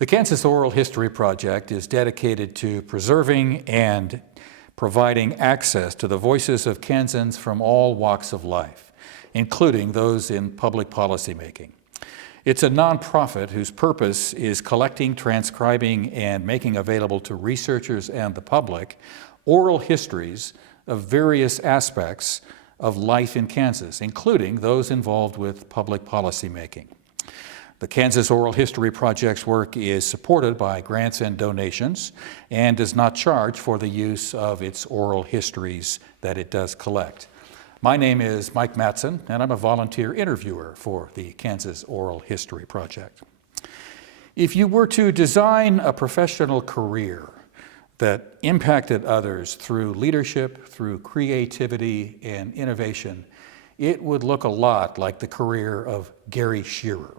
The Kansas Oral History Project is dedicated to preserving and providing access to the voices of Kansans from all walks of life, including those in public policymaking. It's a nonprofit whose purpose is collecting, transcribing, and making available to researchers and the public oral histories of various aspects of life in Kansas, including those involved with public policymaking. The Kansas Oral History Project's work is supported by grants and donations and does not charge for the use of its oral histories that it does collect. My name is Mike Matson, and I'm a volunteer interviewer for the Kansas Oral History Project. If you were to design a professional career that impacted others through leadership, through creativity and innovation, it would look a lot like the career of Gary Shearer.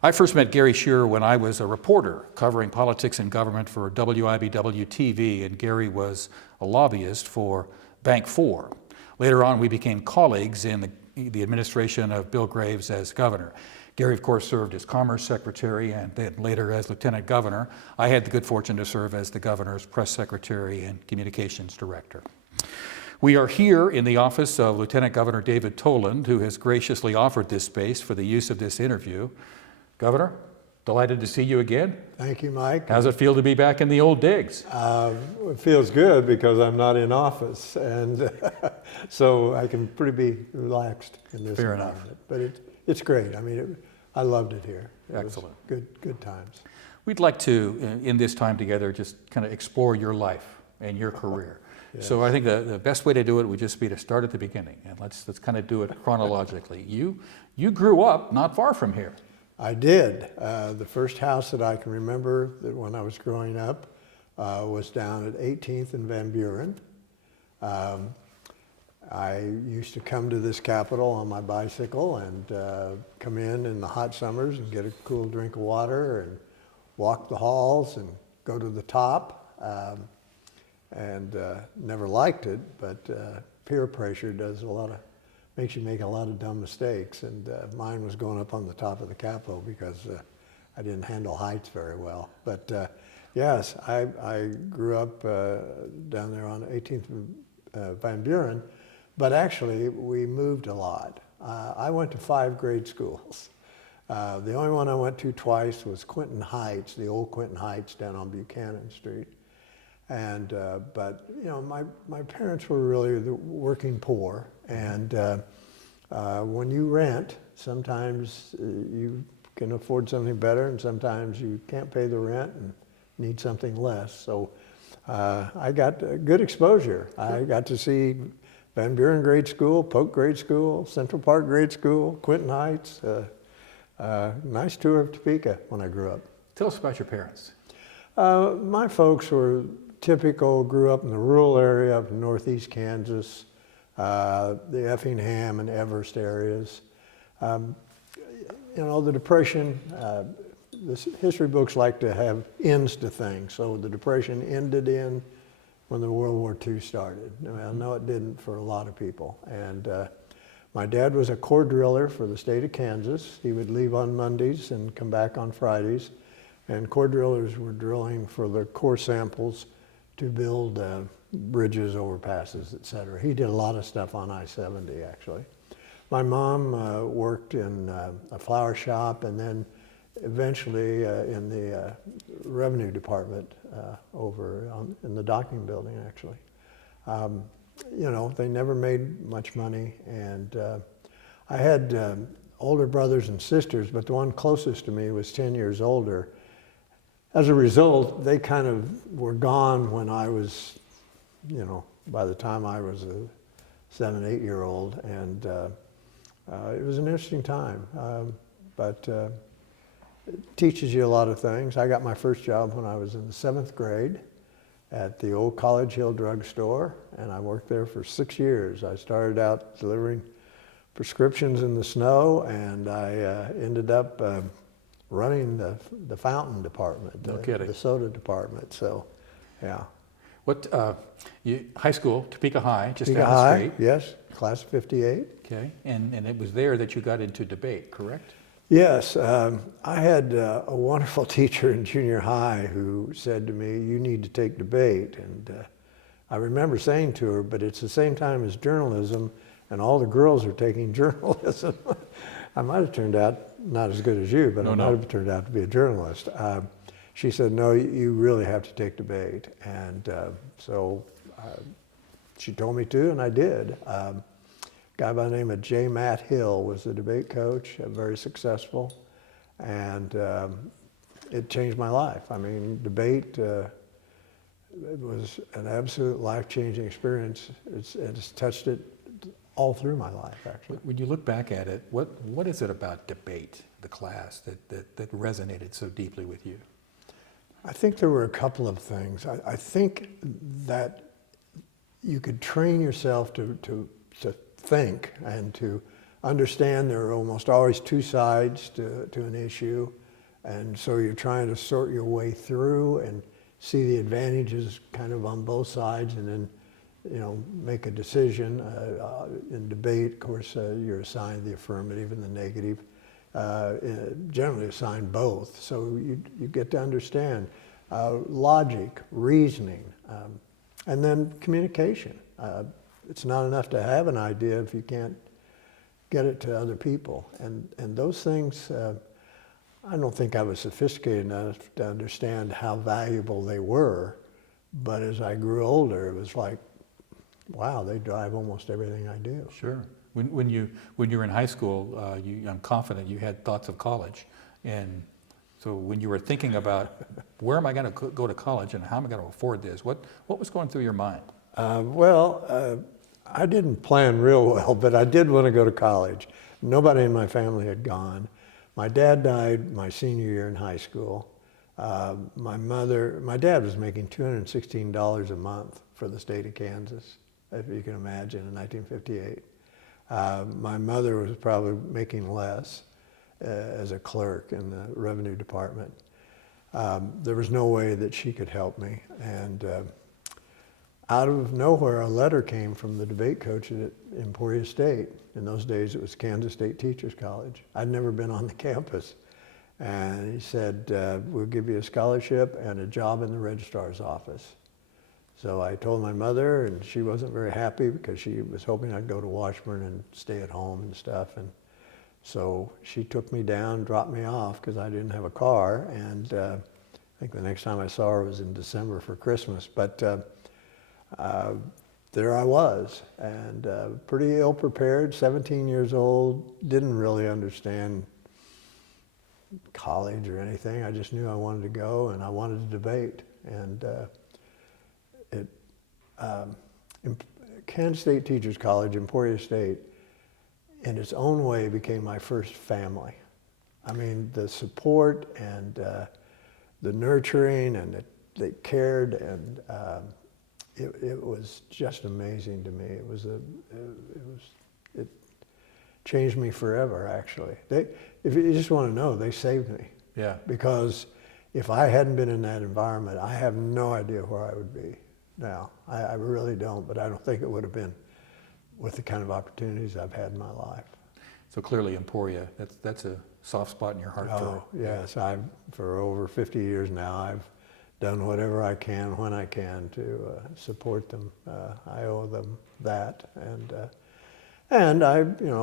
I first met Gary Shearer when I was a reporter covering politics and government for WIBW TV, and Gary was a lobbyist for Bank 4. Later on, we became colleagues in the administration of Bill Graves as governor. Gary, of course, served as Commerce Secretary and then later as Lieutenant Governor. I had the good fortune to serve as the Governor's Press Secretary and Communications Director. We are here in the office of Lieutenant Governor David Toland, who has graciously offered this space for the use of this interview. Governor, delighted to see you again. Thank you, Mike. How's it feel to be back in the old digs? It feels good because I'm not in office, and so I can pretty be relaxed in this Fair environment. enough. But it's great. I mean, I loved it here. Excellent. It was good times. We'd like to, in this time together, just kind of explore your life and your career. Yes. So I think the best way to do it would just be to start at the beginning, and let's kind of do it chronologically. You grew up not far from here. I did. The first house that I can remember that when I was growing up was down at 18th and Van Buren. I used to come to this Capitol on my bicycle and come in the hot summers and get a cool drink of water and walk the halls and go to the top. And never liked it, but peer pressure makes you make a lot of dumb mistakes, and mine was going up on the top of the Capitol because I didn't handle heights very well. But yes, I grew up down there on 18th Van Buren, but actually we moved a lot. I went to 5 grade schools. The only one I went to twice was Quinton Heights, the old Quinton Heights down on Buchanan Street. And but you know, my parents were really the working poor, and when you rent, sometimes you can afford something better, and sometimes you can't pay the rent and need something less. So I got good exposure. I got to see Van Buren Grade School, Polk Grade School, Central Park Grade School, Quinton Heights. Nice tour of Topeka when I grew up. Tell us about your parents. My folks were typical, grew up in the rural area of northeast Kansas, the Effingham and Everest areas. You know, the Depression, the history books like to have ends to things. So the Depression ended when the World War II started. I know it didn't for a lot of people. And my dad was a core driller for the state of Kansas. He would leave on Mondays and come back on Fridays. And core drillers were drilling for the core samples to build bridges, overpasses, et cetera. He did a lot of stuff on I-70, actually. My mom worked in a flower shop and then eventually in the revenue department over in the docking building, actually. You know, they never made much money, and I had older brothers and sisters, but the one closest to me was 10 years older. As a result, they kind of were gone when I was, you know, by the time I was a 7, 8-year-old, and it was an interesting time, but it teaches you a lot of things. I got my first job when I was in the 7th grade at the old College Hill drugstore, and I worked there for 6 years. I started out delivering prescriptions in the snow, and I ended up running the fountain department, the soda department. So, yeah. What high school, Topeka High, just Topeka down the street. Yes, class of '58. Okay, and it was there that you got into debate, correct? Yes, I had a wonderful teacher in junior high who said to me, "You need to take debate." And I remember saying to her, "But it's the same time as journalism, and all the girls are taking journalism." I might have turned out not as good as you, but I might have turned out to be a journalist. She said, "No, you really have to take debate." And so she told me to, and I did. Guy by the name of J. Matt Hill was the debate coach, very successful, and it changed my life. I mean, debate it was an absolute life-changing experience. It's touched it all through my life, actually. When you look back at it, what is it about debate, the class, that resonated so deeply with you? I think there were a couple of things. I think that you could train yourself to think and to understand there are almost always two sides to an issue, and so you're trying to sort your way through and see the advantages kind of on both sides, and then make a decision. In debate, of course, you're assigned the affirmative and the negative, generally assigned both, so you get to understand logic, reasoning, and then communication. It's not enough to have an idea if you can't get it to other people. And those things, I don't think I was sophisticated enough to understand how valuable they were. But as I grew older, it was like, wow, they drive almost everything I do. Sure. When you were in high school, I'm confident you had thoughts of college. And so when you were thinking about where am I going to go to college and how am I going to afford this, what was going through your mind? I didn't plan real well, but I did want to go to college. Nobody in my family had gone. My dad died my senior year in high school. My dad was making $216 a month for the state of Kansas, if you can imagine, in 1958. My mother was probably making less as a clerk in the revenue department. There was no way that she could help me. And out of nowhere, a letter came from the debate coach at Emporia State. In those days, it was Kansas State Teachers College. I'd never been on the campus. And he said, we'll give you a scholarship and a job in the registrar's office. So I told my mother, and she wasn't very happy because she was hoping I'd go to Washburn and stay at home and stuff. And so she took me down, dropped me off because I didn't have a car. And I think the next time I saw her was in December for Christmas. But there I was, and pretty ill-prepared, 17 years old, didn't really understand college or anything. I just knew I wanted to go, and I wanted to debate. And Kansas State Teachers College, Emporia State, in its own way became my first family. I mean, the support and the nurturing, and they cared, and it was just amazing to me. It changed me forever, actually. If you just want to know, they saved me. Yeah. Because if I hadn't been in that environment, I have no idea where I would be now. I really don't, but I don't think it would have been with the kind of opportunities I've had in my life. So clearly Emporia, that's a soft spot in your heart. Oh, yes. For over 50 years now, I've done whatever I can when I can to support them. I owe them that, and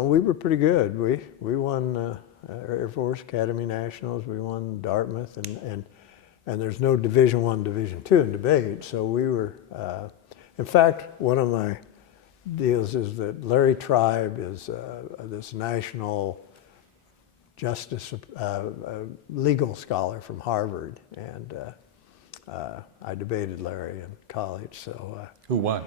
we were pretty good. We won Air Force Academy Nationals. We won Dartmouth, and there's no Division I, Division II in debate. So we were. In fact, one of my deals is that Larry Tribe is this national justice legal scholar from Harvard, and I debated Larry in college. So Who won?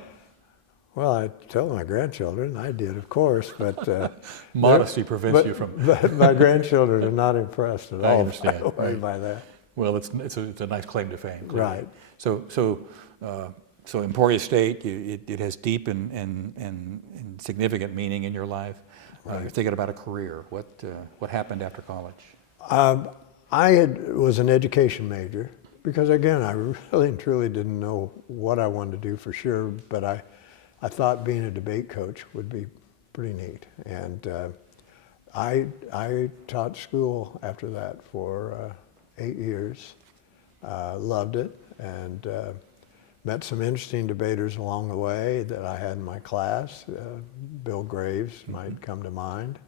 Well, I tell my grandchildren, I did, of course, but modesty prevents you from. But my grandchildren are not impressed at all. I understand. By that. Well, it's a nice claim to fame. Clearly. Right. So Emporia State, it has deep and significant meaning in your life. Right. You're thinking about a career. What happened after college? I was an education major because, again, I really and truly didn't know what I wanted to do for sure, but I thought being a debate coach would be pretty neat. And I taught school after that for 8 years. Loved it, and met some interesting debaters along the way that I had in my class. Bill Graves might come to mind.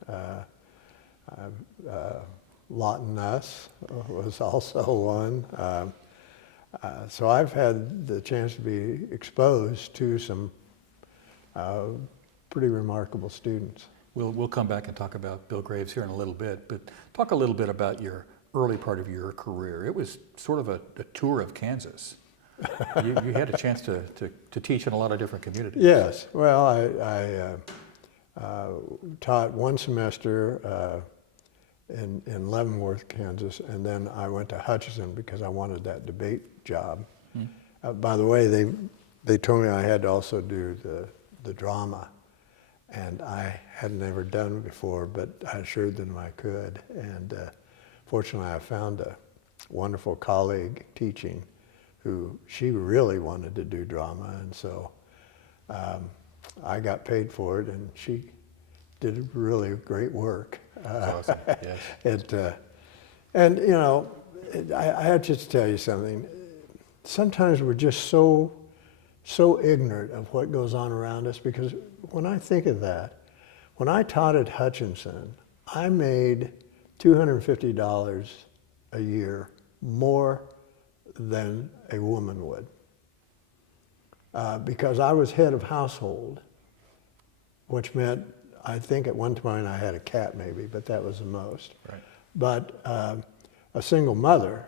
Lawton Nuss was also one. So I've had the chance to be exposed to some pretty remarkable students. We'll come back and talk about Bill Graves here in a little bit, but talk a little bit about your early part of your career. It was sort of a tour of Kansas. You had a chance to teach in a lot of different communities. Yes, well, I taught one semester in Leavenworth, Kansas, and then I went to Hutchinson because I wanted that debate job. By the way, they told me I had to also do the drama, and I had never done it before, but I assured them I could. And fortunately, I found a wonderful colleague teaching who she really wanted to do drama, and so I got paid for it, and she did really great work. That's awesome. Yes. And you know, I have to tell you something. Sometimes we're just so ignorant of what goes on around us, because when I think of that, when I taught at Hutchinson, I made $250 a year more than a woman would, because I was head of household, which meant I think at one point I had a cat maybe, but that was the most. Right. But a single mother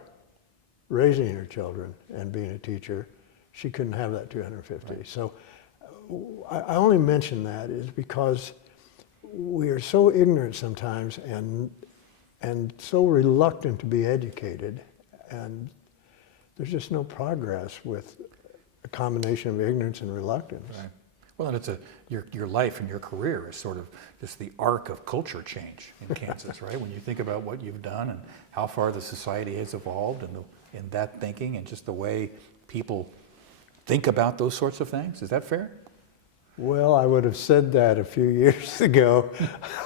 raising her children and being a teacher, she couldn't have that 250. Right. So I only mention that is because we are so ignorant sometimes and so reluctant to be educated, and there's just no progress with a combination of ignorance and reluctance. Right. Well, and it's your life and your career is sort of just the arc of culture change in Kansas, right? When you think about what you've done and how far the society has evolved in that thinking and just the way people think about those sorts of things. Is that fair? Well, I would have said that a few years ago.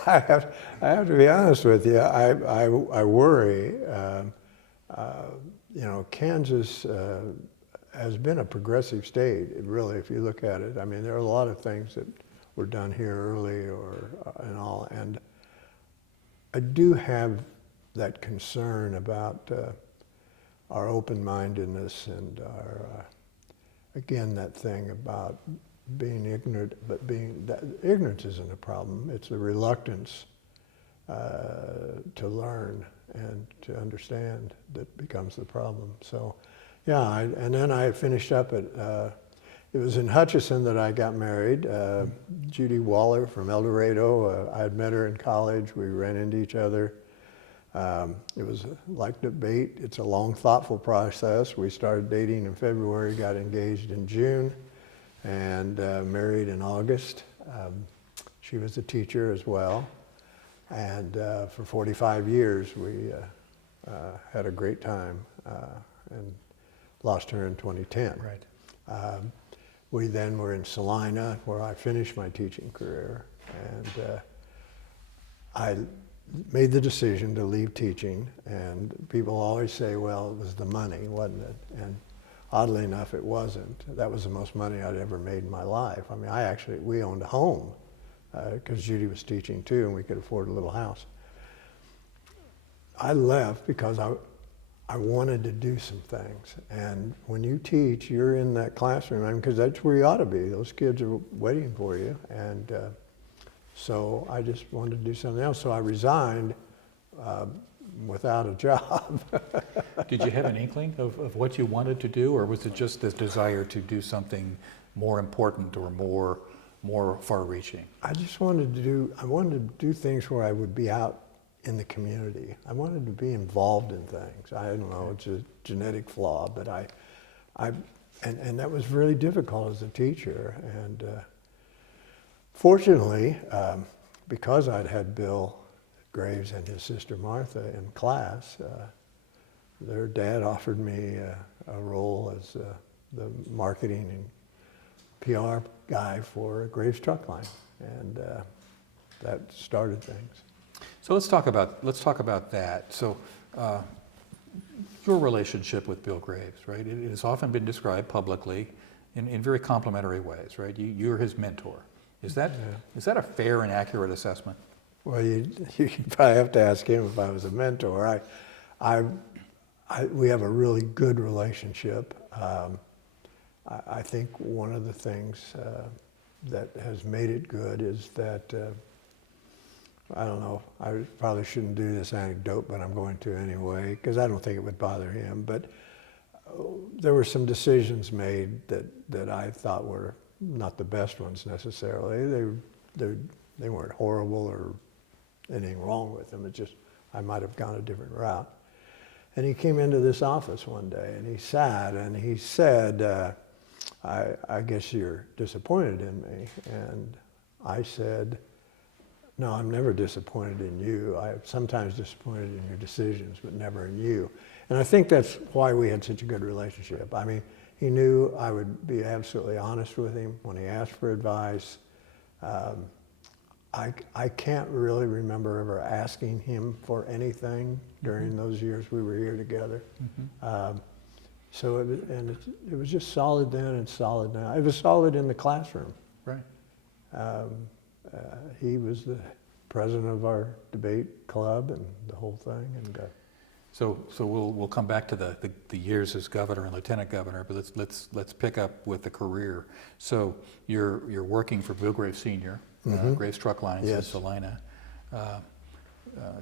I have to be honest with you. I worry. You know, Kansas has been a progressive state, really, if you look at it. I mean, there are a lot of things that were done here early and all, and I do have that concern about our open-mindedness and our, again, that thing about being ignorant, but ignorance isn't a problem. It's a reluctance to learn and to understand that becomes the problem. So, yeah, and then I finished up at, it was in Hutchinson that I got married. Judy Waller from El Dorado, I had met her in college. We ran into each other. It was like debate. It's a long, thoughtful process. We started dating in February, got engaged in June, and married in August. She was a teacher as well. And for 45 years, we had a great time and lost her in 2010. Right. We then were in Salina, where I finished my teaching career. And I made the decision to leave teaching. And people always say, well, it was the money, wasn't it? And oddly enough, it wasn't. That was the most money I'd ever made in my life. I mean, we owned a home because Judy was teaching too, and we could afford a little house. I left because I wanted to do some things. And when you teach, you're in that classroom, because that's where you ought to be. Those kids are waiting for you. And so I just wanted to do something else. So I resigned without a job. Did you have an inkling of what you wanted to do, or was it just this desire to do something more important or more far-reaching? I wanted to do things where I would be out in the community. I wanted to be involved in things. I don't know, it's a genetic flaw, but and that was really difficult as a teacher. And fortunately, because I'd had Bill Graves and his sister Martha in class, their dad offered me a role as the marketing and PR guy for Graves Truck Line, and that started things. So let's talk about that. So your relationship with Bill Graves, right? It has often been described publicly in very complimentary ways, right? You're his mentor. Is that a fair and accurate assessment? Well, you probably have to ask him if I was a mentor. We have a really good relationship. I think one of the things that has made it good is that, I don't know, I probably shouldn't do this anecdote, but I'm going to anyway, because I don't think it would bother him. But there were some decisions made that I thought were not the best ones necessarily. They weren't horrible or anything wrong with them. It's just I might have gone a different route. And he came into this office one day and he sat and he said, I guess you're disappointed in me. And I said, no, I'm never disappointed in you. I'm sometimes disappointed in your decisions, but never in you. And I think that's why we had such a good relationship. I mean, he knew I would be absolutely honest with him when he asked for advice. I can't really remember ever asking him for anything during those years we were here together. So it was just solid then and solid now. It was solid in the classroom. Right. He was the president of our debate club and the whole thing. And so we'll come back to the years as governor and lieutenant governor, but let's pick up with the career. So you're working for Bill Graves Sr., Graves Truck Lines in Salina.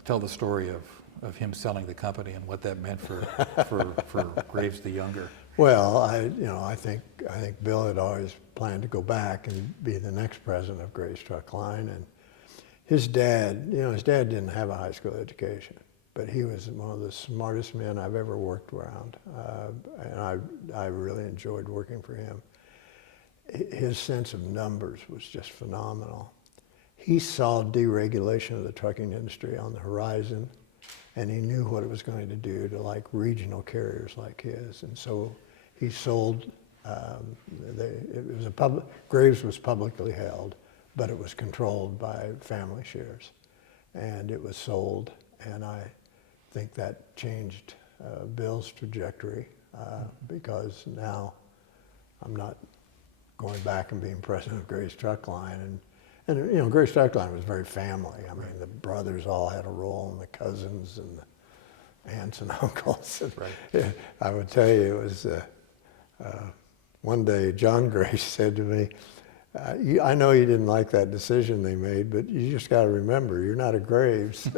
Tell the story of him selling the company and what that meant for Graves the younger. Well, I think Bill had always planned to go back and be the next president of Graves Truck Line, and his dad didn't have a high school education, but he was one of the smartest men I've ever worked around, and I really enjoyed working for him. His sense of numbers was just phenomenal. He saw deregulation of the trucking industry on the horizon, and he knew what it was going to do to like regional carriers like his, and so he sold. Graves was publicly held, but it was controlled by family shares, and it was sold. And I think that changed Bill's trajectory because now I'm not going back and being president of Graves Truck Line, and Graves Truck Line was very family. I mean, the brothers all had a role, and the cousins and the aunts and uncles. And right. I would tell you, it was one day John Graves said to me, I know you didn't like that decision they made, but you just got to remember, you're not a Graves.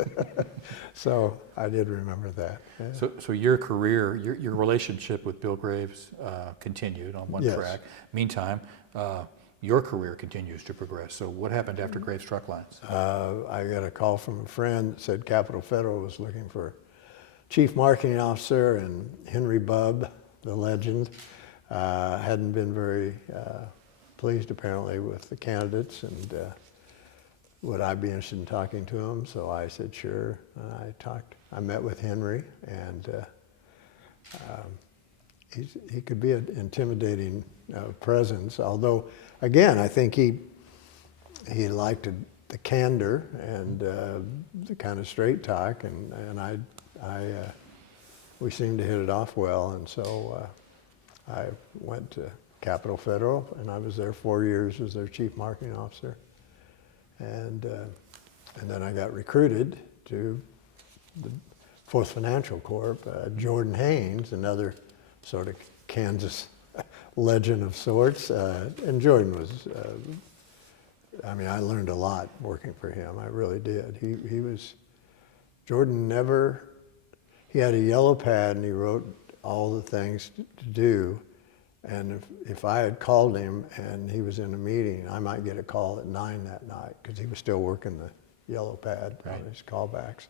So I did remember that. Yeah. So your career, your relationship with Bill Graves continued on one track. Meantime, your career continues to progress. So what happened after Graves Truck Lines? I got a call from a friend that said Capital Federal was looking for chief marketing officer, and Henry Bubb, the legend, hadn't been very pleased apparently with the candidates, and would I be interested in talking to him? So I said sure, and I met with Henry, and he could be an intimidating presence, although again I think he liked the candor and the kind of straight talk, and we seemed to hit it off well, and so I went to Capital Federal, and I was there 4 years as their chief marketing officer, and then I got recruited to the Fourth Financial Corp. Jordan Haines, another sort of Kansas legend of sorts, and Jordan was. I learned a lot working for him. I really did. Jordan never. He had a yellow pad and he wrote all the things to do. And if I had called him and he was in a meeting, I might get a call at 9 that night because he was still working the yellow pad on his callbacks.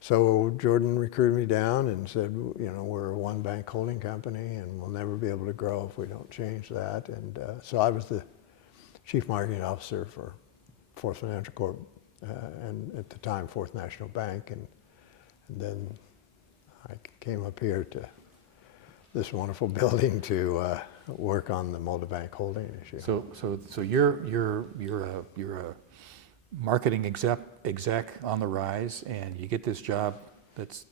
So Jordan recruited me down and said, we're a one bank holding company and we'll never be able to grow if we don't change that. And so I was the chief marketing officer for Fourth Financial Corp. And at the time, Fourth National Bank. And then I came up here to this wonderful building to work on the multi-bank holding issue. So you're a marketing exec on the rise, and you get this job that's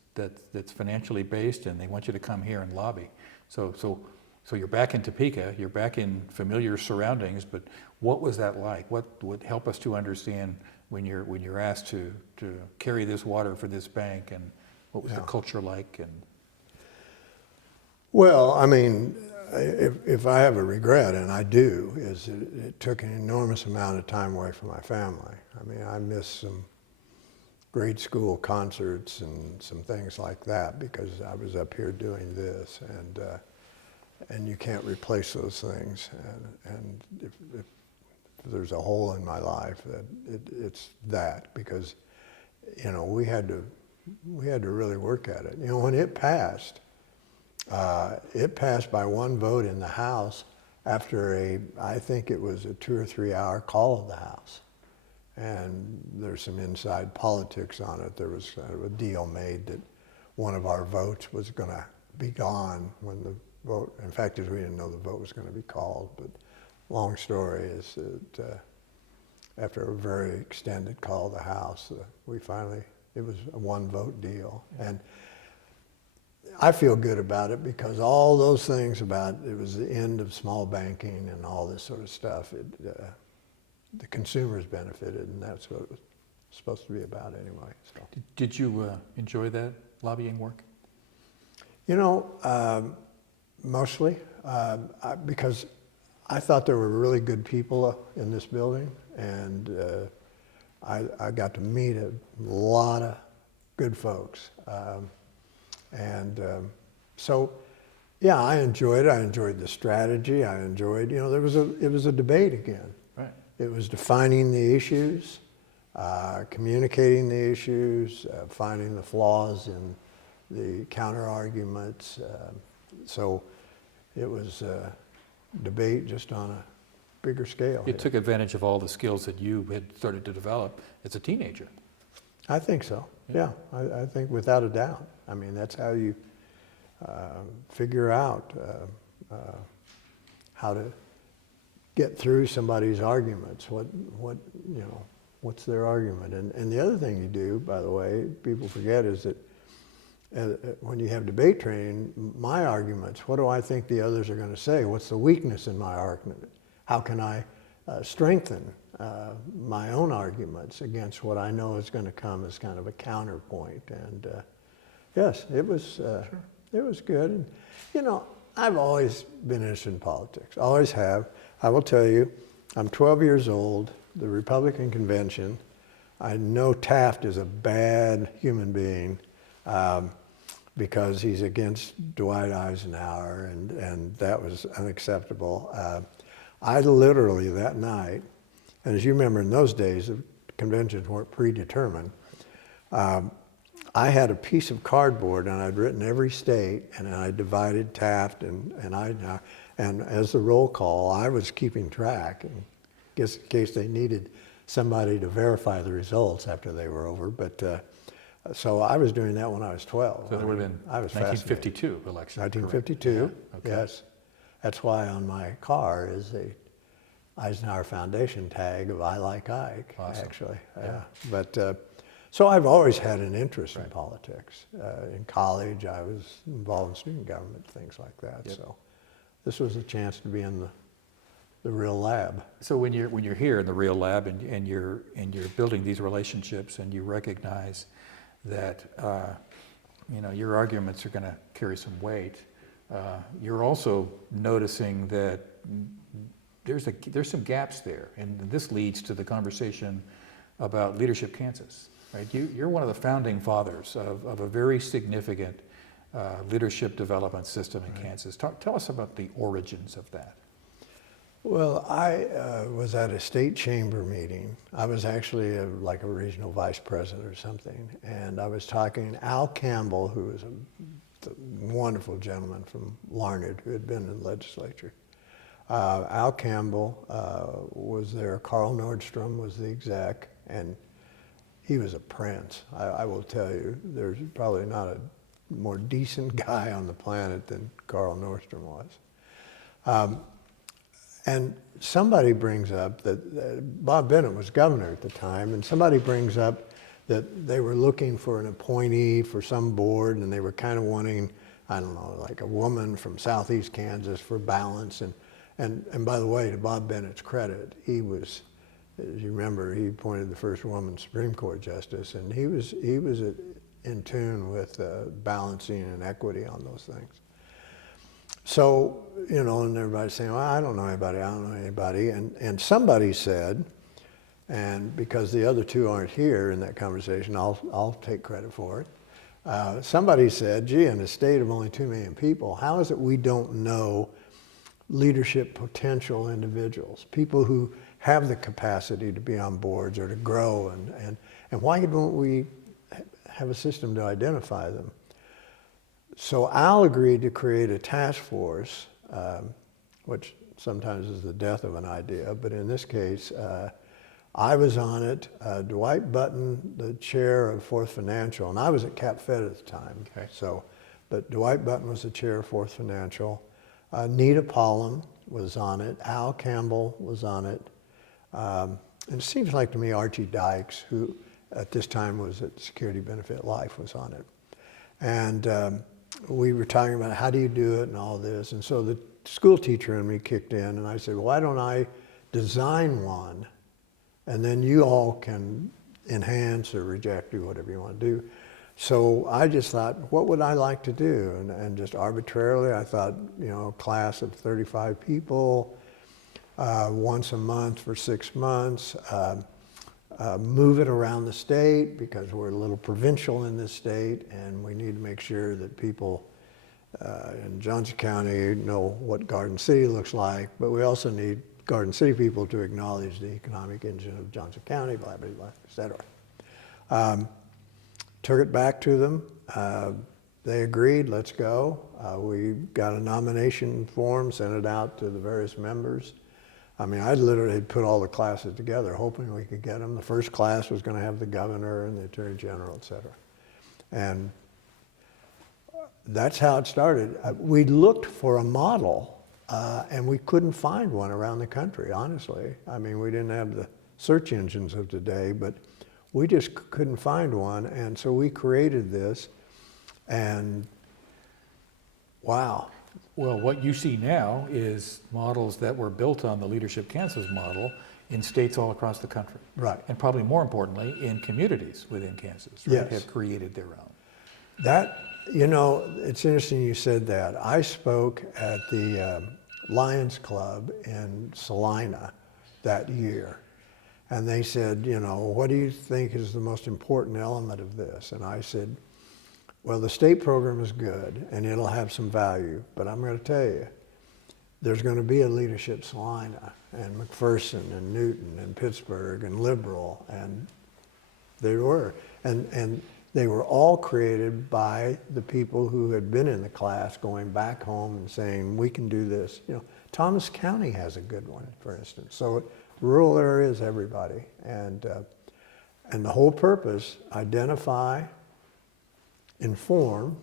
financially based, and they want you to come here and lobby. So you're back in Topeka, you're back in familiar surroundings, but what was that like? What would help us to understand when you're asked to carry this water for this bank, and what was the culture like? And Well, I mean, if I have a regret, and I do, is it took an enormous amount of time away from my family. I mean, I missed some grade school concerts and some things like that because I was up here doing this, and you can't replace those things. And if there's a hole in my life, it's that, because we had to really work at it. When it passed by one vote in the House after I think it was a 2 or 3 hour call of the House. And there's some inside politics on it. There was kind of a deal made that one of our votes was going to be gone when the vote, in fact, we didn't know the vote was going to be called, but long story is that after a very extended call of the House, it was a one vote deal. And I feel good about it because all those things about it was the end of small banking and all this sort of stuff, the consumers benefited, and that's what it was supposed to be about anyway. So. did you enjoy that lobbying work? Mostly, because I thought there were really good people in this building, and I got to meet a lot of good folks. So, yeah, I enjoyed it. I enjoyed the strategy. I enjoyed, it was a debate again. Right. It was defining the issues, communicating the issues, finding the flaws in the counter arguments. So it was a debate just on a bigger scale. It took advantage of all the skills that you had started to develop as a teenager. I think so. Yeah, I think without a doubt. I mean, that's how you figure out how to get through somebody's arguments. What's their argument? And the other thing you do, by the way, people forget, is that when you have debate training, my arguments, what do I think the others are going to say? What's the weakness in my argument? How can I strengthen my own arguments against what I know is going to come as kind of a counterpoint? And yes, it was it was good. And I've always been interested in politics. Always have. I will tell you, I'm 12 years old. The Republican convention. I know Taft is a bad human being because he's against Dwight Eisenhower, and that was unacceptable. I literally that night, and as you remember, in those days, the conventions weren't predetermined. I had a piece of cardboard, and I'd written every state, and I divided Taft, and as the roll call, I was keeping track, in case they needed somebody to verify the results after they were over. But so I was doing that when I was 12. So there would have been 1952 election. 1952, yeah. Okay. Yes. That's why on my car is a Eisenhower Foundation tag of "I like Ike." Awesome. Actually. Yeah. But so I've always had an interest in politics. In college, I was involved in student government, things like that. Yep. So this was a chance to be in the real lab. So when you're here in the real lab and you're building these relationships, and you recognize that your arguments are going to carry some weight, you're also noticing that there's some gaps there, and this leads to the conversation about Leadership Kansas. Right? You're one of the founding fathers of a very significant leadership development system in Kansas. Tell us about the origins of that. Well, I was at a state chamber meeting. I was actually like a regional vice president or something, and I was talking to Al Campbell, who was a wonderful gentleman from Larned who had been in the legislature. Al Campbell was there. Carl Nordstrom was the exec, and he was a prince. I will tell you, there's probably not a more decent guy on the planet than Carl Nordstrom was. And somebody brings up that Bob Bennett was governor at the time, and somebody brings up that they were looking for an appointee for some board, and they were kind of wanting, I don't know, like a woman from southeast Kansas for balance. And by the way, to Bob Bennett's credit, he was, as you remember, he appointed the first woman Supreme Court justice, and he was in tune with balancing and equity on those things. So, you know, and everybody's saying, well, I don't know anybody. And somebody said, and because the other two aren't here in that conversation, I'll take credit for it. Somebody said, gee, in a state of only 2 million people, how is it we don't know leadership potential individuals, people who have the capacity to be on boards or to grow, and why don't we have a system to identify them? So Al agreed to create a task force, which sometimes is the death of an idea, but in this case, I was on it, Dwight Button, the chair of Fourth Financial, and I was at Cap Fed at the time. Okay. So, but Dwight Button was the chair of Fourth Financial. Nita Pollum was on it. Al Campbell was on it. And it seems like to me Archie Dykes, who at this time was at Security Benefit Life, was on it. And we were talking about how do you do it and all this. And so the school teacher in me kicked in, and I said, why don't I design one, and then you all can enhance or reject, do whatever you want to do. So I just thought, what would I like to do? And just arbitrarily, I thought, you know, a class of 35 people, once a month for 6 months, move it around the state because we're a little provincial in this state, and we need to make sure that people in Johnson County know what Garden City looks like, but we also need Garden City people to acknowledge the economic engine of Johnson County, blah, blah, blah, et cetera. Took it back to them. They agreed, let's go. We got a nomination form, sent it out to the various members. I mean, I literally had put all the classes together, hoping we could get them. The first class was going to have the governor and the attorney general, et cetera. And that's how it started. We looked for a model, and we couldn't find one around the country, honestly. I mean, we didn't have the search engines of today, but we just couldn't find one. And so we created this, and wow. Well, what you see now is models that were built on the Leadership Kansas model in states all across the country. Right. And probably more importantly, in communities within Kansas, right, Yes. have created their own. That, you know, it's interesting you said that. I spoke at the Lions Club in Salina that year, and they said, you know, what do you think is the most important element of this? And I said, well, the state program is good, and it'll have some value, but I'm going to tell you, there's going to be a Leadership Salina, and McPherson, and Newton, and Pittsburgh, and Liberal, and they were. And they were all created by the people who had been in the class going back home and saying, we can do this. You know, Thomas County has a good one, for instance. So rural areas, everybody. And the whole purpose, identify, inform,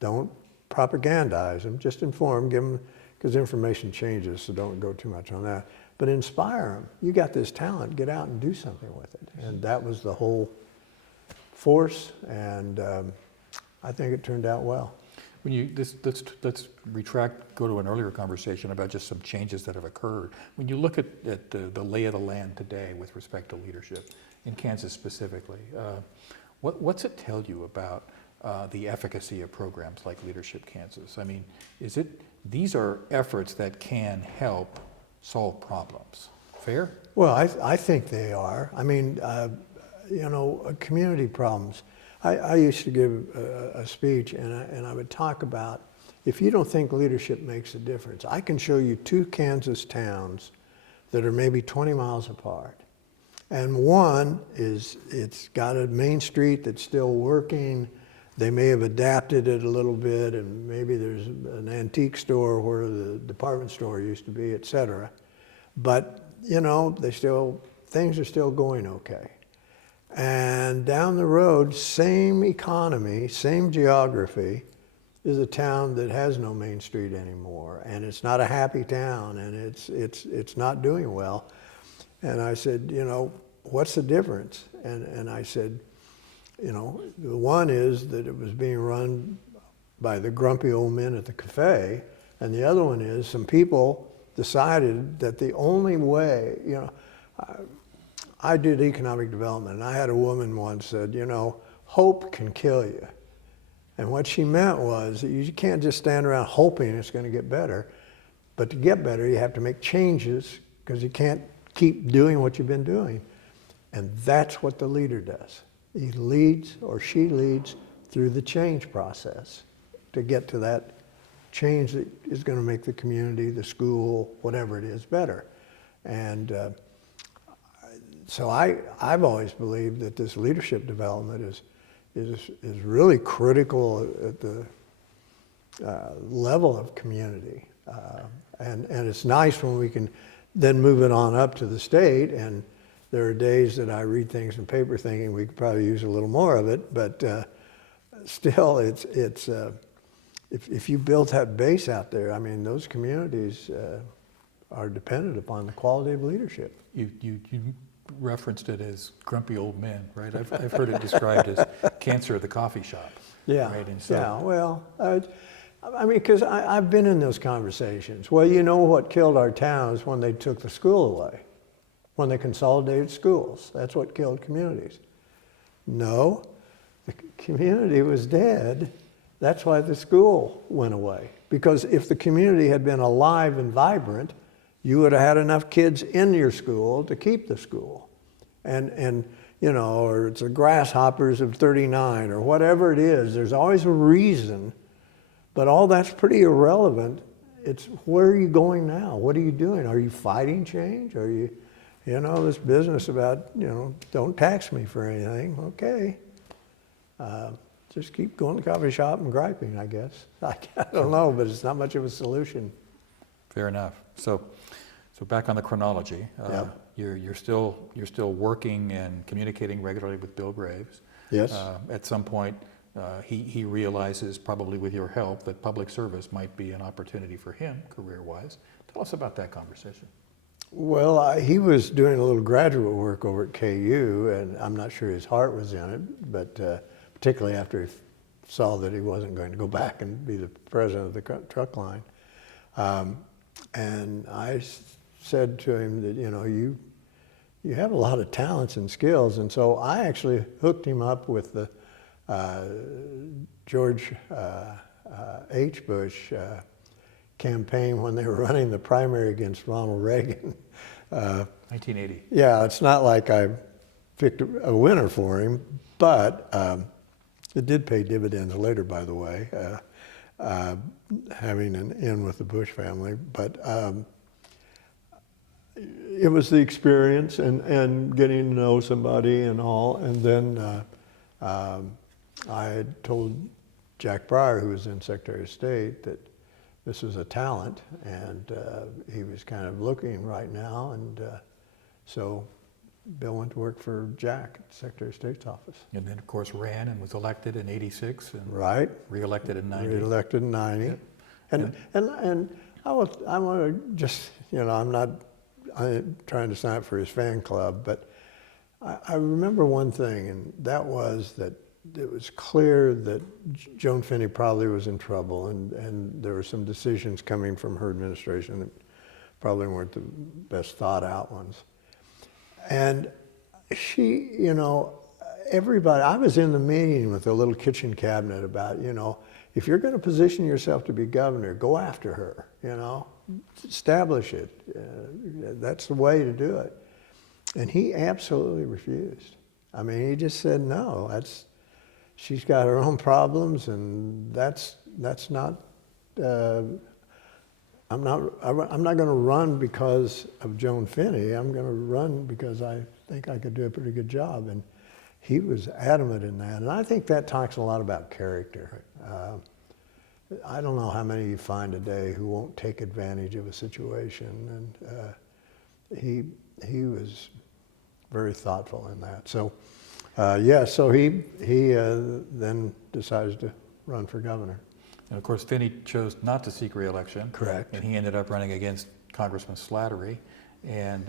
don't propagandize them, just inform, give them, because information changes, so don't go too much on that. But inspire them. You got this talent, get out and do something with it. And that was the whole force, and I think it turned out well. When you, let's retract, go to an earlier conversation about just some changes that have occurred. When you look at the lay of the land today with respect to leadership, in Kansas specifically, what's it tell you about the efficacy of programs like Leadership Kansas? I mean, these are efforts that can help solve problems. Fair? Well, I think they are. I mean, you know, community problems. I used to give a speech, and I would talk about, if you don't think leadership makes a difference, I can show you 2 Kansas towns that are maybe 20 miles apart. And one is, it's got a main street that's still working. They may have adapted it a little bit, and maybe there's an antique store where the department store used to be, et cetera. But, you know, things are still going okay. And down the road, same economy, same geography, is a town that has no Main Street anymore, and it's not a happy town, and it's not doing well. And I said, you know, what's the difference? And I said, you know, the one is that it was being run by the grumpy old men at the cafe, and the other one is some people decided that the only way, you know, I did economic development, and I had a woman once said, you know, hope can kill you. And what she meant was that you can't just stand around hoping it's going to get better, but to get better, you have to make changes because you can't keep doing what you've been doing. And that's what the leader does. He leads, or she leads, through the change process to get to that change that is going to make the community, the school, whatever it is, better. And so I've always believed that this leadership development is really critical at the level of community. And it's nice when we can then move it on up to the state. And there are days that I read things in paper thinking we could probably use a little more of it, but still, if you build that base out there, I mean, those communities are dependent upon the quality of leadership. You referenced it as grumpy old men, right? I've heard it described as cancer of the coffee shop. Yeah, right? And so, yeah, well, I mean, because I've been in those conversations. Well, you know what killed our towns when they took the school away, when they consolidated schools. That's what killed communities. No, the community was dead. That's why the school went away. Because if the community had been alive and vibrant, you would have had enough kids in your school to keep the school. And you know, or it's the grasshoppers of 39 or whatever it is, there's always a reason, but all that's pretty irrelevant. It's where are you going now? What are you doing? Are you fighting change? Are you, you know, this business about, you know, don't tax me for anything, okay. Just keep going to the coffee shop and griping, I guess. I don't know, but it's not much of a solution. Fair enough. So back on the chronology, Yep. you're still working and communicating regularly with Bill Graves. Yes. At some point, he realizes, probably with your help, that public service might be an opportunity for him, career-wise. Tell us about that conversation. Well, he was doing a little graduate work over at KU, and I'm not sure his heart was in it, but particularly after he saw that he wasn't going to go back and be the president of the truck line. And I said to him that, you know, you have a lot of talents and skills, and so I actually hooked him up with the George H. Bush campaign when they were running the primary against Ronald Reagan. 1980. Yeah, it's not like I picked a winner for him, but it did pay dividends later, by the way, having an in with the Bush family. But it was the experience and getting to know somebody and all. And then I had told Jack Breyer, who was then Secretary of State, that this was a talent, and he was kind of looking right now. And so Bill went to work for Jack at the Secretary of State's office. And then, of course, ran and was elected in 86 and Right. re-elected in 90. Re-elected in 90. Yep. And I want to just, you know, I'm trying to sign up for his fan club, but I remember one thing, and that was that it was clear that Joan Finney probably was in trouble, and there were some decisions coming from her administration that probably weren't the best thought out ones. And she, you know, everybody, I was in the meeting with the little kitchen cabinet about, you know, if you're going to position yourself to be governor, go after her, you know, establish it. That's the way to do it. And he absolutely refused. I mean, he just said, no, she's got her own problems, and that's not, I'm not going to run because of Joan Finney. I'm going to run because I think I could do a pretty good job. And he was adamant in that. And I think that talks a lot about character. I don't know how many you find today who won't take advantage of a situation. And he was very thoughtful in that. So, yeah, so he then decides to run for governor. And of course, Finney chose not to seek re-election. Correct. And he ended up running against Congressman Slattery, and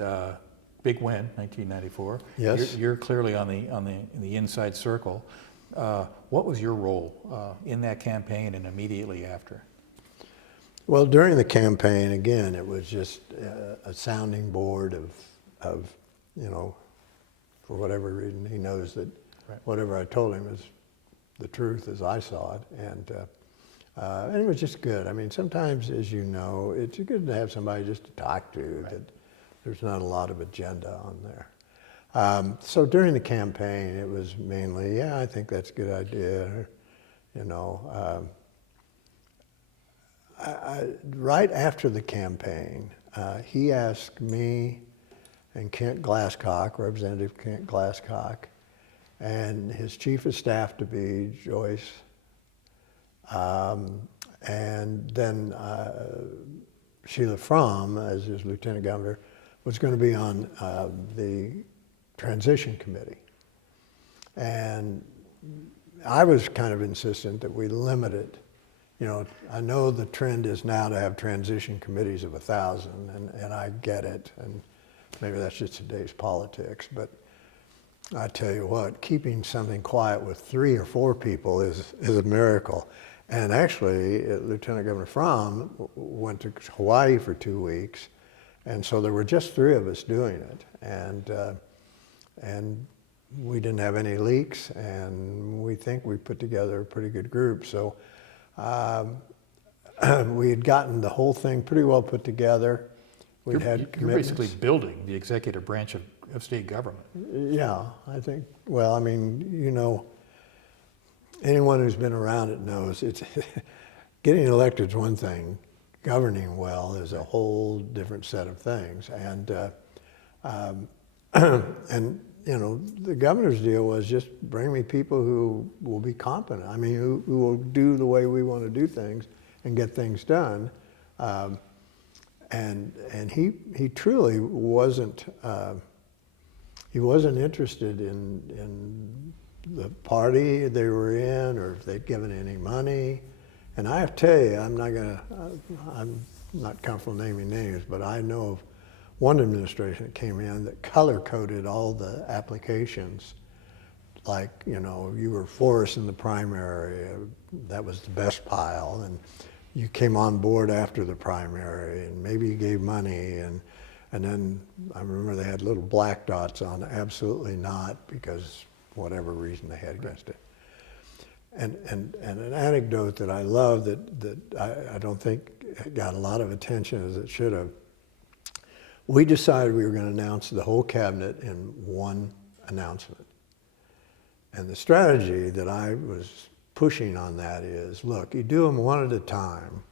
big win, 1994. Yes. You're clearly on the inside circle. What was your role in that campaign and immediately after? Well, during the campaign, again, it was just a sounding board of, you know, for whatever reason, he knows that whatever I told him is the truth as I saw it, and it was just good. I mean, sometimes, as you know, it's good to have somebody just to talk to, that there's not a lot of agenda on there. So during the campaign, it was mainly, yeah, I think that's a good idea, you know. Right after the campaign, he asked me and Kent Glasscock, Representative Kent Glasscock, and his chief of staff to be Joyce, and then Sheila Fromm, as his lieutenant governor, was going to be on the transition committee. And I was kind of insistent that we limit it. You know, I know the trend is now to have transition committees of 1,000, and I get it, and maybe that's just today's politics, but I tell you what, keeping something quiet with 3 or 4 people is a miracle. And actually, Lieutenant Governor Fromm went to Hawaii for 2 weeks, and so there were just 3 of us doing it, and we didn't have any leaks, and we think we put together a pretty good group. So we had gotten the whole thing pretty well put together. You're basically building the executive branch of state government. Yeah, I think, well, I mean, you know, anyone who's been around it knows it's getting elected is one thing, governing well is a whole different set of things. And, and you know, the governor's deal was just bring me people who will be competent. I mean, who will do the way we want to do things and get things done. And he truly wasn't interested in the party they were in or if they'd given any money. And I have to tell you, I'm not comfortable naming names, but I know of one administration that came in that color-coded all the applications. Like, you know, you were for us in the primary, that was the best pile, and you came on board after the primary, and maybe you gave money, and then I remember they had little black dots on absolutely not, because whatever reason they had against it. And an anecdote that I love that I don't think got a lot of attention as it should have. We decided we were going to announce the whole cabinet in one announcement. And the strategy that I was pushing on that is, look, you do them one at a time,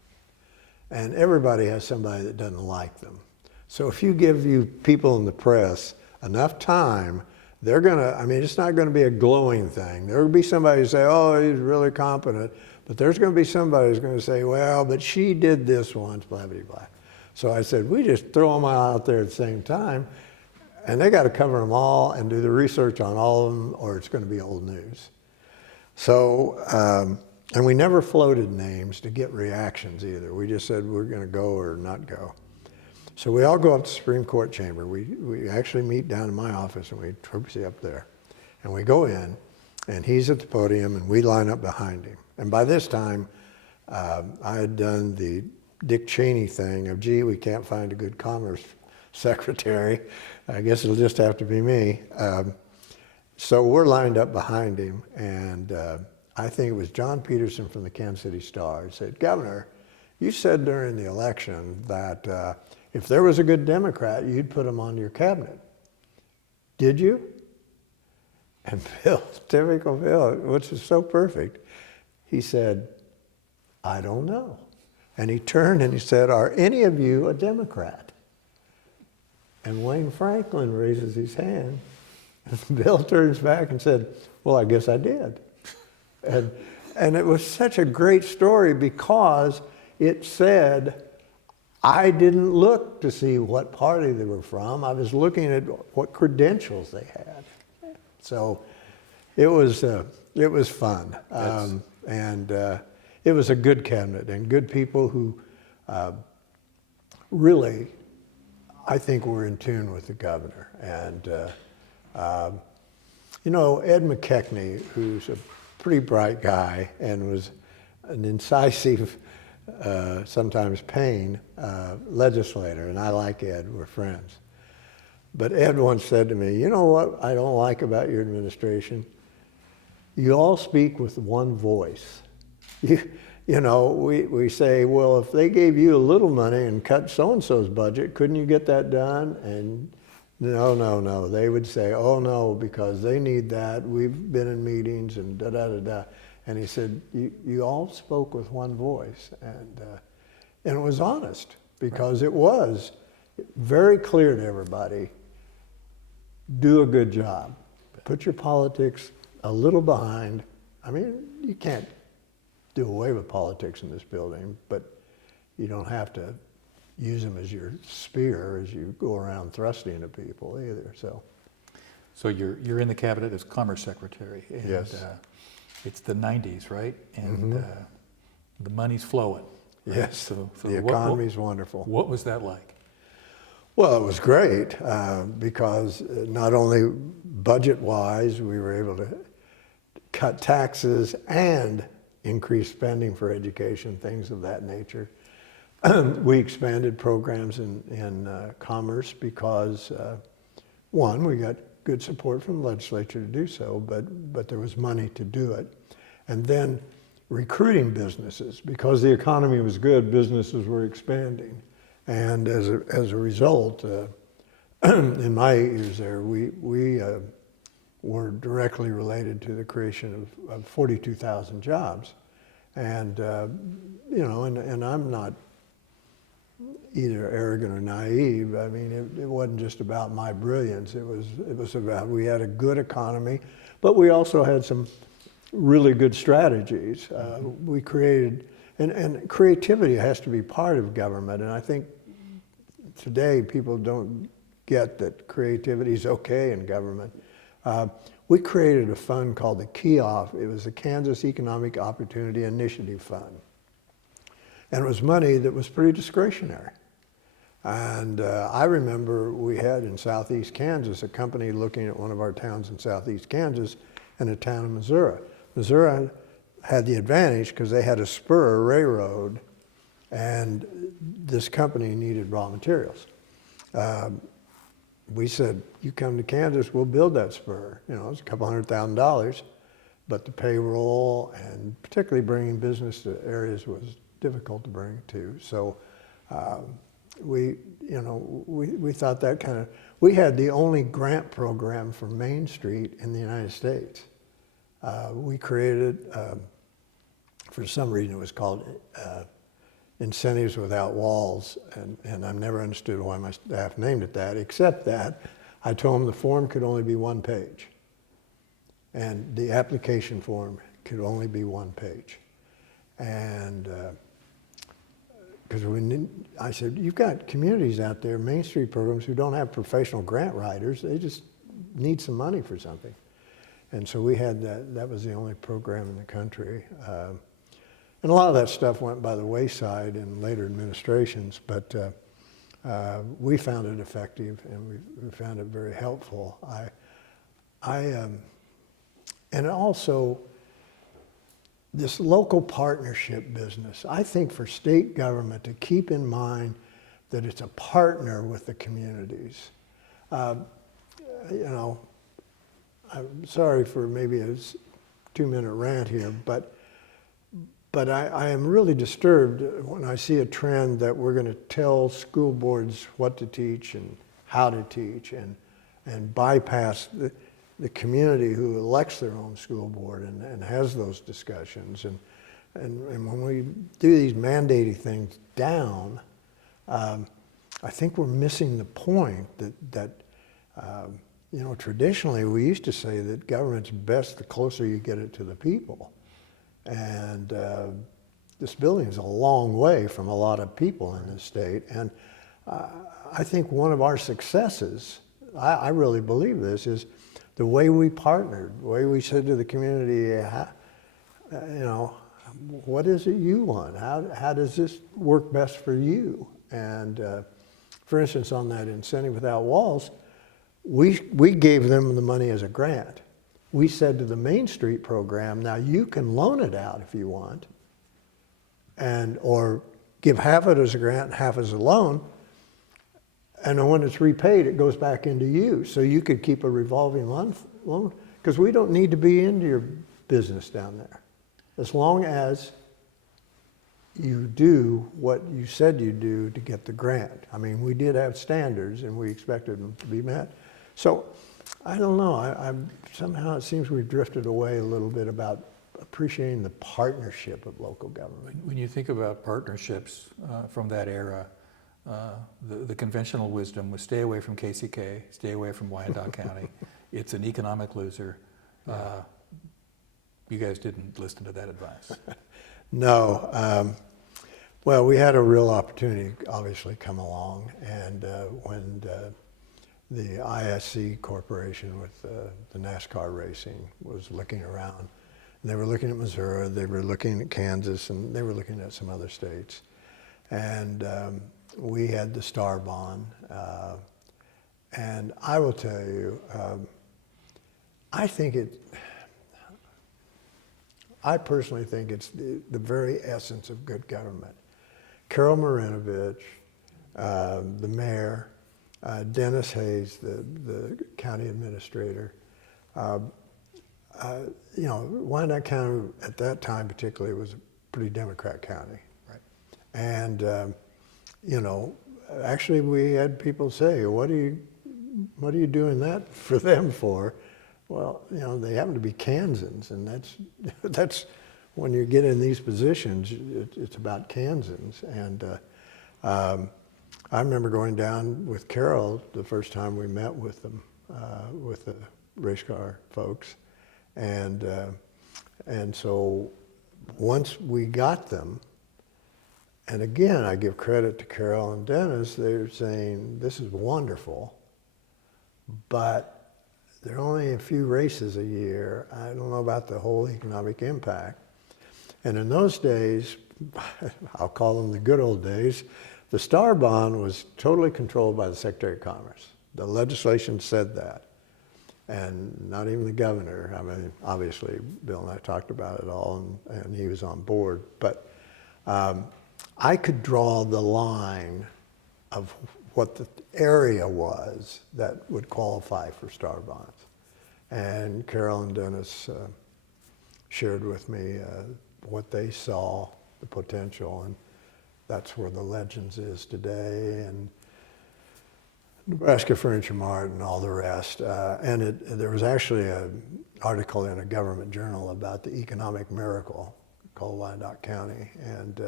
and everybody has somebody that doesn't like them. So if you give people in the press enough time, they're gonna, I mean, it's not gonna be a glowing thing. There will be somebody who say, oh, he's really competent, but there's gonna be somebody who's gonna say, well, but she did this once, blah, blah, blah. So I said, we just throw them out there at the same time, and they gotta cover them all and do the research on all of them, or it's gonna be old news. So, and we never floated names to get reactions either. We just said we're gonna go or not go. So we all go up to the Supreme Court chamber. We actually meet down in my office, and we troopsy up there. And we go in, and he's at the podium, and we line up behind him. And by this time, I had done the Dick Cheney thing of, gee, we can't find a good commerce secretary. I guess it'll just have to be me. So we're lined up behind him, and I think it was John Peterson from the Kansas City Star said, Governor, you said during the election that if there was a good Democrat, you'd put him on your cabinet. Did you? And Bill, typical Bill, which is so perfect, he said, I don't know. And he turned and he said, are any of you a Democrat? And Wayne Franklin raises his hand. And Bill turns back and said, well, I guess I did. And it was such a great story because it said, I didn't look to see what party they were from. I was looking at what credentials they had. So it was fun. And it was a good cabinet and good people who really, I think, were in tune with the governor. And you know, Ed McKechnie, who's a pretty bright guy and was an incisive, sometimes pain legislator, and I like Ed, we're friends. But Ed once said to me, you know what I don't like about your administration? You all speak with one voice. You know, we say, well, if they gave you a little money and cut so-and-so's budget, couldn't you get that done? And no. They would say, oh no, because they need that. We've been in meetings and da-da-da-da. And he said, you all spoke with one voice. And it was honest, because it was very clear to everybody, do a good job. Put your politics a little behind. I mean, you can't do away with politics in this building, but you don't have to use them as your spear as you go around thrusting at people either. So you're in the cabinet as Commerce Secretary. And, yes. It's the 90s, right? And the money's flowing. Right? Yes, So the economy's wonderful. What was that like? Well, it was great because not only budget-wise, we were able to cut taxes and increase spending for education, things of that nature. We expanded programs in commerce because, one, we got good support from the legislature to do so, but there was money to do it. And then recruiting businesses, because the economy was good, businesses were expanding. And as a result, in my years there, we were directly related to the creation of 42,000 jobs. And, you know, and I'm not either arrogant or naive. I mean, it wasn't just about my brilliance. It was about, we had a good economy, but we also had some really good strategies. We created, and creativity has to be part of government. And I think today people don't get that creativity is okay in government. We created a fund called the KEOF. It was the Kansas Economic Opportunity Initiative Fund. And it was money that was pretty discretionary. And I remember we had in southeast Kansas a company looking at one of our towns in southeast Kansas and a town in Missouri. Missouri had the advantage because they had a spur, a railroad, and this company needed raw materials. We said, you come to Kansas, we'll build that spur. You know, it's a couple $100,000, but the payroll and particularly bringing business to areas was difficult to bring to. So we thought that kind of, we had the only grant program for Main Street in the United States. We created, for some reason it was called Incentives Without Walls, and I've never understood why my staff named it that, except that I told them the form could only be one page. And the application form could only be one page. And because I said, you've got communities out there, Main Street programs, who don't have professional grant writers. They just need some money for something. And so we had that was the only program in the country. And a lot of that stuff went by the wayside in later administrations, but we found it effective and we found it very helpful. And also, this local partnership business, I think for state government to keep in mind that it's a partner with the communities. You know, I'm sorry for maybe a 2-minute rant here, but I am really disturbed when I see a trend that we're going to tell school boards what to teach and how to teach and bypass the community who elects their own school board and has those discussions. And when we do these mandating things down, I think we're missing the point that you know, traditionally we used to say that government's best the closer you get it to the people. And this building is a long way from a lot of people in this state. And I think one of our successes, I really believe this, is the way we partnered, the way we said to the community, you know, what is it you want? How does this work best for you? And for instance, on that Incentive Without Walls, we gave them the money as a grant. We said to the Main Street program, now you can loan it out if you want, or give half of it as a grant, half as a loan, and when it's repaid, it goes back into you. So you could keep a revolving loan, because we don't need to be into your business down there. As long as you do what you said you do to get the grant. I mean, we did have standards and we expected them to be met. So I don't know, somehow it seems we've drifted away a little bit about appreciating the partnership of local government. When you think about partnerships from that era, the conventional wisdom was stay away from KCK, stay away from Wyandotte County. It's an economic loser. You guys didn't listen to that advice. No. Well, we had a real opportunity, obviously, come along, and when the ISC Corporation with the NASCAR racing was looking around, and they were looking at Missouri, they were looking at Kansas, and they were looking at some other states. And we had the Star Bond, and I will tell you, I personally think it's the very essence of good government. Carol Marinovich, the mayor, Dennis Hayes, the county administrator. Wyandotte County at that time particularly was a pretty Democrat county. Right. And, actually we had people say, what are you doing that for them for? Well, they happen to be Kansans, and that's when you get in these positions, it's about Kansans. And I remember going down with Carol the first time we met with them, with the race car folks, and so once we got them, and again, I give credit to Carol and Dennis, they're saying, this is wonderful, but there are only a few races a year. I don't know about the whole economic impact. And in those days, I'll call them the good old days, the Star Bond was totally controlled by the Secretary of Commerce. The legislation said that. And not even the governor. I mean, obviously, Bill and I talked about it all, and he was on board. But I could draw the line of what the area was that would qualify for Star Bonds. And Carol and Dennis shared with me what they saw, the potential, and that's where the Legends is today, and Nebraska Furniture Mart and all the rest. And there was actually an article in a government journal about the economic miracle called Wyandotte County. And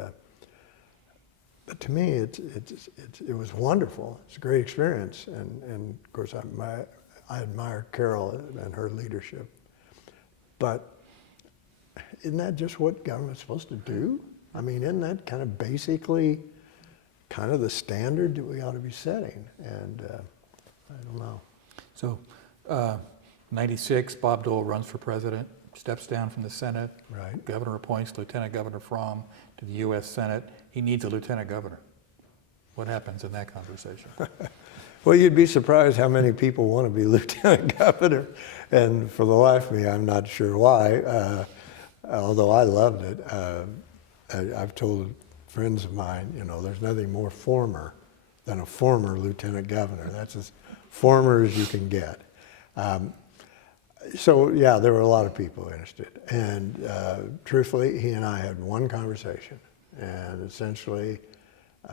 but to me, it was wonderful. It's a great experience, and of course I admire Carol and her leadership. But isn't that just what government's supposed to do? I mean, isn't that kind of basically kind of the standard that we ought to be setting? And I don't know. So, 96, Bob Dole runs for president, steps down from the Senate. Right. Governor appoints Lieutenant Governor Fromm to the U.S. Senate. He needs a lieutenant governor. What happens in that conversation? Well, you'd be surprised how many people want to be lieutenant governor. And for the life of me, I'm not sure why, although I loved it. I've told friends of mine, there's nothing more former than a former lieutenant governor. That's as former as you can get. So yeah, there were a lot of people interested. And truthfully, he and I had one conversation. And essentially,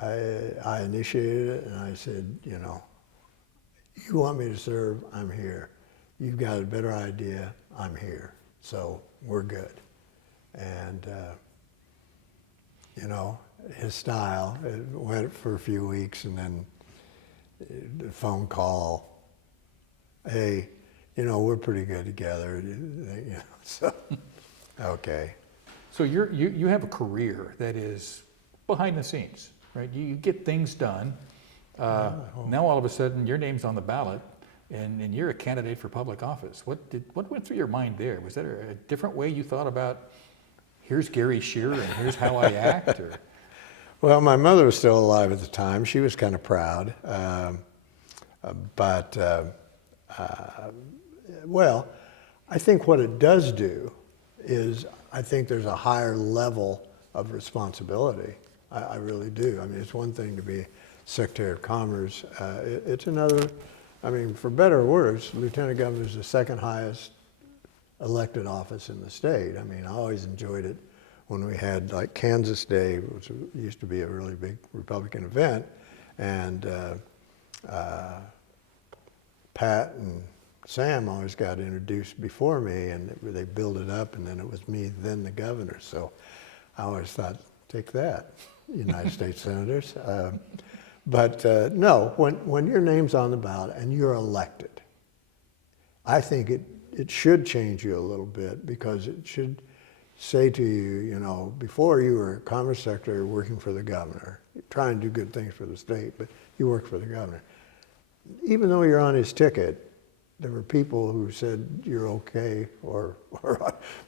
I initiated it, and I said, you want me to serve, I'm here. You've got a better idea, I'm here. So we're good. And, his style, it went for a few weeks, and then the phone call, hey, we're pretty good together. So, okay. So you have a career that is behind the scenes, right? You get things done. Now all of a sudden your name's on the ballot, and you're a candidate for public office. What went through your mind there? Was there a different way you thought about here's Gary Shearer and here's how I act? Or? Well, my mother was still alive at the time. She was kind of proud. Well, I think what it does do is I think there's a higher level of responsibility. I really do. I mean, it's one thing to be Secretary of Commerce. It's another, I mean, for better or worse, Lieutenant Governor is the second highest elected office in the state. I mean, I always enjoyed it when we had like Kansas Day, which used to be a really big Republican event, and Pat and Sam always got introduced before me, and they built it up, and then it was me, then the governor. So I always thought, take that, United States Senators. No, when your name's on the ballot and you're elected, I think it should change you a little bit, because it should say to you, you know, before you were Commerce Secretary working for the governor, trying to do good things for the state, but you work for the governor. Even though you're on his ticket, there were people who said you're okay, or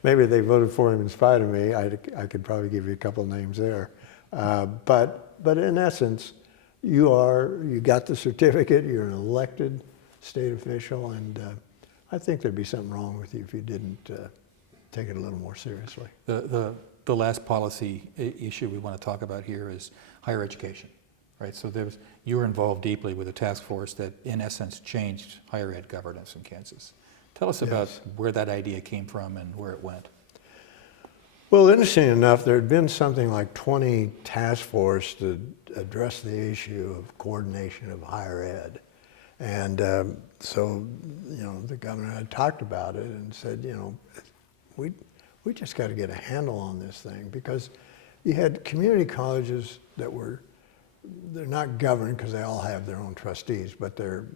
maybe they voted for him in spite of me. I could probably give you a couple names there. But in essence, you got the certificate, you're an elected state official, and I think there'd be something wrong with you if you didn't take it a little more seriously. The last policy issue we want to talk about here is higher education, right? So you were involved deeply with a task force that, in essence, changed higher ed governance in Kansas. Tell us about where that idea came from and where it went. Well, interesting enough, there had been something like 20 task force to address the issue of coordination of higher ed. And so, you know, the governor had talked about it and said, you know, we just got to get a handle on this thing, because you had community colleges that they're not governed because they all have their own trustees, but they're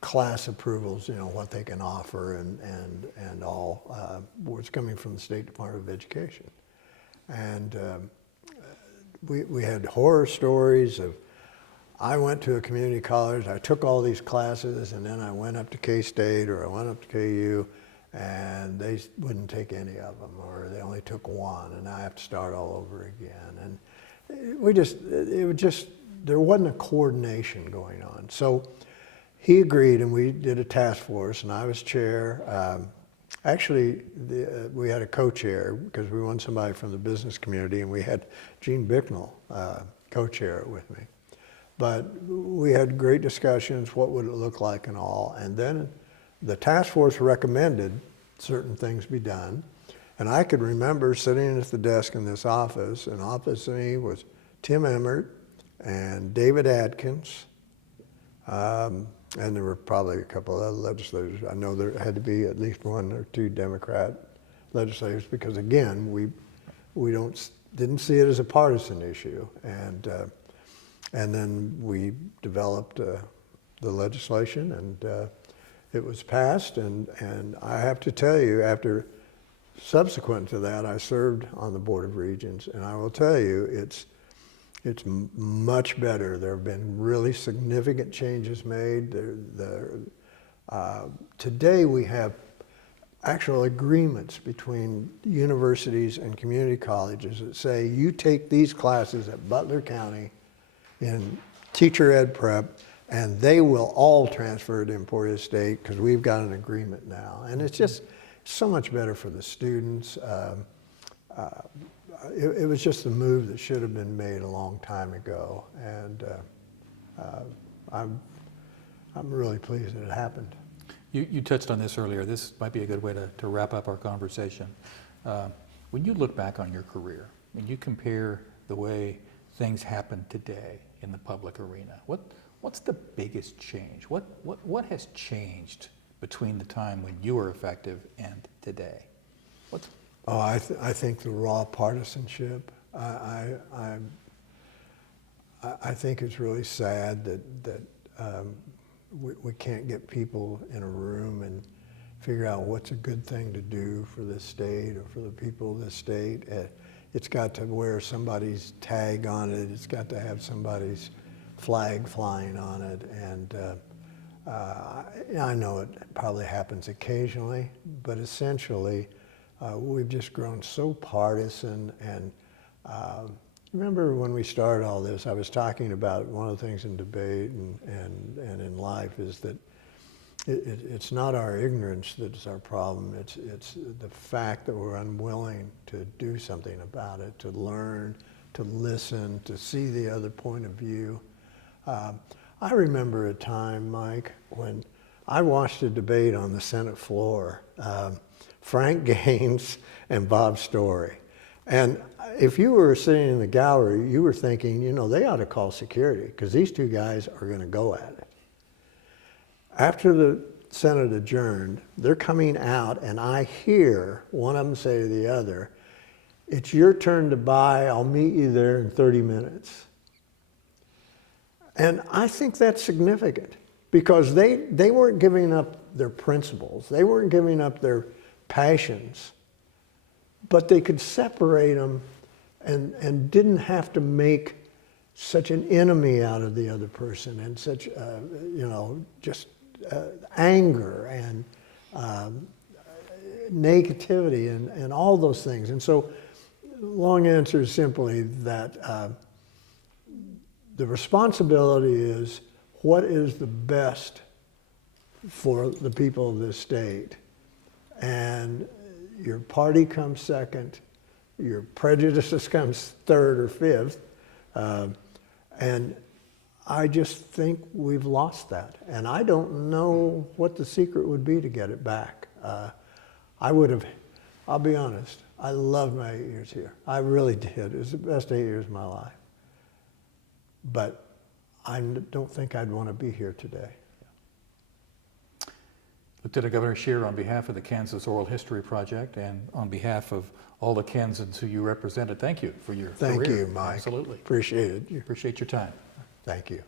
class approvals, you know, what they can offer and all was coming from the State Department of Education. And we had horror stories of, I went to a community college, I took all these classes, and then I went up to K-State or I went up to KU, and they wouldn't take any of them, or they only took one, and I have to start all over again. And there wasn't a coordination going on. So he agreed, and we did a task force, and I was chair. Actually, we had a co-chair because we wanted somebody from the business community, and we had Gene Bicknell co-chair it with me. But we had great discussions, what would it look like and all. And then the task force recommended certain things be done. And I could remember sitting at the desk in this office, and opposite me was Tim Emmert and David Adkins, and there were probably a couple of other legislators. I know there had to be at least one or two Democrat legislators, because again, we didn't see it as a partisan issue. And then we developed the legislation, and it was passed. And I have to tell you, subsequent to that, I served on the Board of Regents, and I will tell you, it's much better. There have been really significant changes made. Today we have actual agreements between universities and community colleges that say, you take these classes at Butler County in teacher ed prep, and they will all transfer to Emporia State because we've got an agreement now. And it's just so much better for the students. It was just a move that should have been made a long time ago, and I'm really pleased that it happened. You touched on this earlier. This might be a good way to wrap up our conversation. When you look back on your career, when you compare the way things happen today in the public arena, what's the biggest change? What has changed between the time when you were effective and today? I think the raw partisanship. I think it's really sad that we can't get people in a room and figure out what's a good thing to do for this state or for the people of this state. It's got to wear somebody's tag on it. It's got to have somebody's flag flying on it. And I know it probably happens occasionally, but essentially, we've just grown so partisan. And remember when we started all this, I was talking about one of the things in debate and in life is that it's not our ignorance that's our problem. It's the fact that we're unwilling to do something about it, to learn, to listen, to see the other point of view. I remember a time, Mike, when I watched a debate on the Senate floor, Frank Haines and Bob Story. And if you were sitting in the gallery, you were thinking, you know, they ought to call security because these two guys are going to go at it. After the Senate adjourned, they're coming out, and I hear one of them say to the other, "It's your turn to buy. I'll meet you there in 30 minutes." And I think that's significant because they weren't giving up their principles. They weren't giving up their passions, but they could separate them and didn't have to make such an enemy out of the other person and such, you know, just anger and negativity and all those things. And so long answer is simply that the responsibility is what is the best for the people of this state. And your party comes second, your prejudices comes third or fifth. And I just think we've lost that. And I don't know what the secret would be to get it back. I'll be honest, I loved my 8 years here. I really did. It was the best 8 years of my life. But I don't think I'd want to be here today. Lieutenant Governor Shearer, on behalf of the Kansas Oral History Project and on behalf of all the Kansans who you represented, thank you for your career. Thank you, Mike. Absolutely. Appreciate it. Appreciate your time. Thank you.